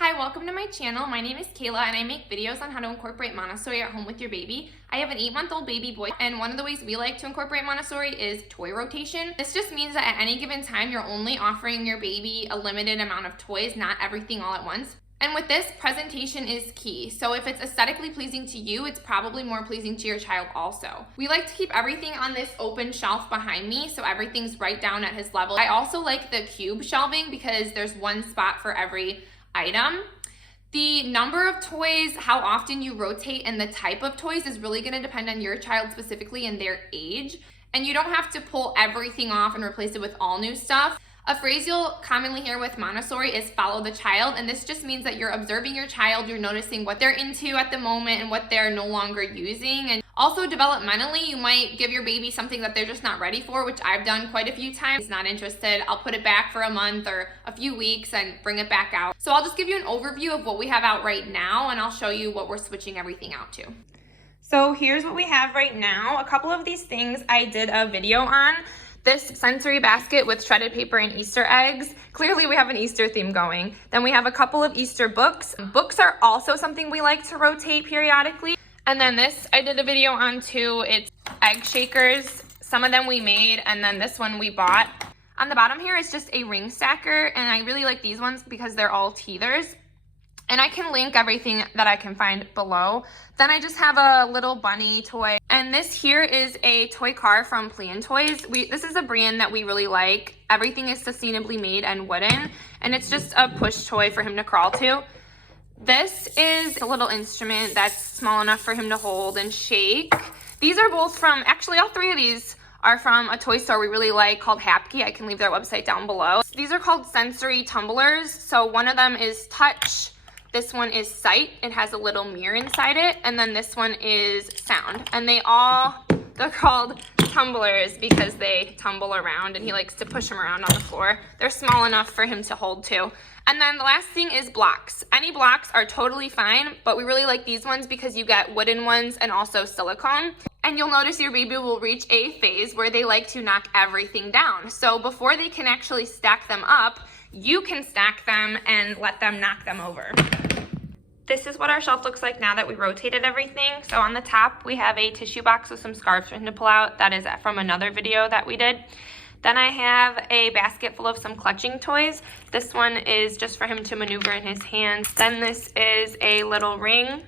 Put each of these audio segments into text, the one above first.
Hi, welcome to my channel. My name is Kayla and I make videos on how to incorporate Montessori at home with your baby. I have an 8-month-old baby boy, and one of the ways we like to incorporate Montessori is toy rotation. This just means that at any given time, you're only offering your baby a limited amount of toys, not everything all at once. And with this, presentation is key. So if it's aesthetically pleasing to you, it's probably more pleasing to your child also. We like to keep everything on this open shelf behind me, so everything's right down at his level. I also like the cube shelving because there's one spot for every item. The number of toys, how often you rotate, and the type of toys is really going to depend on your child specifically and their age. And you don't have to pull everything off and replace it with all new stuff. A phrase you'll commonly hear with Montessori is follow the child, and this just means that you're observing your child, you're noticing what they're into at the moment and what they're no longer using. And also developmentally, you might give your baby something that they're just not ready for, which I've done quite a few times. He's not interested, I'll put it back for a month or a few weeks and bring it back out. So I'll just give you an overview of what we have out right now, and I'll show you what we're switching everything out to. So here's what we have right now. A couple of these things I did a video on. This sensory basket with shredded paper and Easter eggs. Clearly we have an Easter theme going. Then we have a couple of Easter books. Books are also something we like to rotate periodically. And then this I did a video on too. It's egg shakers. Some of them we made, and then this one we bought. On the bottom here is just a ring stacker, and I really like these ones because they're all teethers. And I can link everything that I can find below. Then I just have a little bunny toy. And this here is a toy car from Plan Toys. This is a brand that we really like. Everything is sustainably made and wooden. And it's just a push toy for him to crawl to. This is a little instrument that's small enough for him to hold and shake. These are both from, actually all three of these are from a toy store we really like called Hapke. I can leave their website down below. These are called sensory tumblers. So one of them is touch. This one is sight. It has a little mirror inside it. And then this one is sound. And they're called tumblers because they tumble around, and he likes to push them around on the floor. They're small enough for him to hold too. And then the last thing is blocks. Any blocks are totally fine, but we really like these ones because you get wooden ones and also silicone. And you'll notice your baby will reach a phase where they like to knock everything down. So before they can actually stack them up, you can stack them and let them knock them over. This is what our shelf looks like now that we rotated everything. So on the top, we have a tissue box with some scarves for him to pull out. That is from another video that we did. Then I have a basket full of some clutching toys. This one is just for him to maneuver in his hands. Then this is a little ring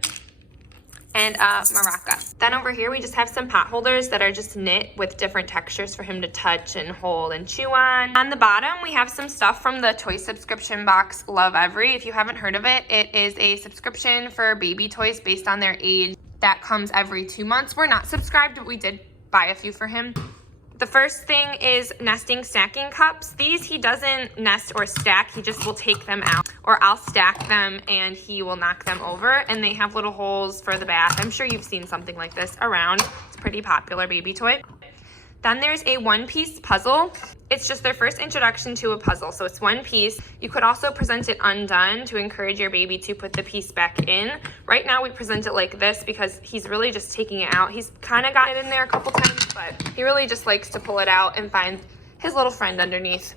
and a maraca. Then over here, we just have some pot holders that are just knit with different textures for him to touch and hold and chew on. On the bottom, we have some stuff from the toy subscription box, Love Every. If you haven't heard of it, it is a subscription for baby toys based on their age that comes every 2 months. We're not subscribed, but we did buy a few for him. The first thing is nesting stacking cups. These he doesn't nest or stack, he just will take them out. Or I'll stack them and he will knock them over, and they have little holes for the bath. I'm sure you've seen something like this around. It's a pretty popular baby toy. Then there's a one-piece puzzle. It's just their first introduction to a puzzle, so it's one piece. You could also present it undone to encourage your baby to put the piece back in. Right now we present it like this because he's really just taking it out. He's kind of got it in there a couple times, but he really just likes to pull it out and find his little friend underneath.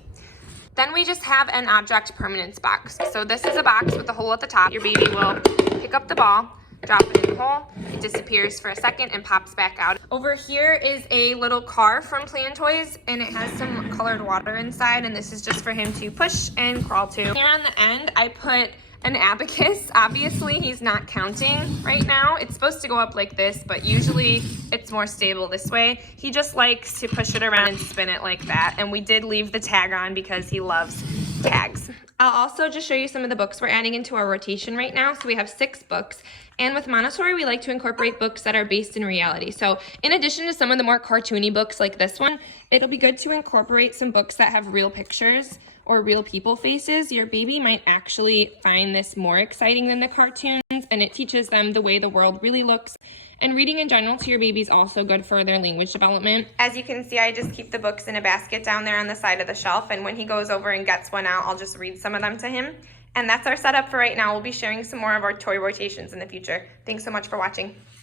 Then we just have an object permanence box. So this is a box with a hole at the top. Your baby will pick up the ball, drop it in the hole, it disappears for a second and pops back out. Over here is a little car from Plan Toys, and it has some colored water inside, and this is just for him to push and crawl to. Here on the end, I put an abacus. Obviously, he's not counting right now. It's supposed to go up like this, but usually it's more stable this way. He just likes to push it around and spin it like that, and we did leave the tag on because he loves tags. I'll also just show you some of the books we're adding into our rotation right now. So we have 6 books. And with Montessori, we like to incorporate books that are based in reality. So in addition to some of the more cartoony books like this one, it'll be good to incorporate some books that have real pictures or real people faces. Your baby might actually find this more exciting than the cartoons, and it teaches them the way the world really looks. And reading in general to your baby is also good for their language development. As you can see, I just keep the books in a basket down there on the side of the shelf, and when he goes over and gets one out, I'll just read some of them to him. And that's our setup for right now. We'll be sharing some more of our toy rotations in the future. Thanks so much for watching.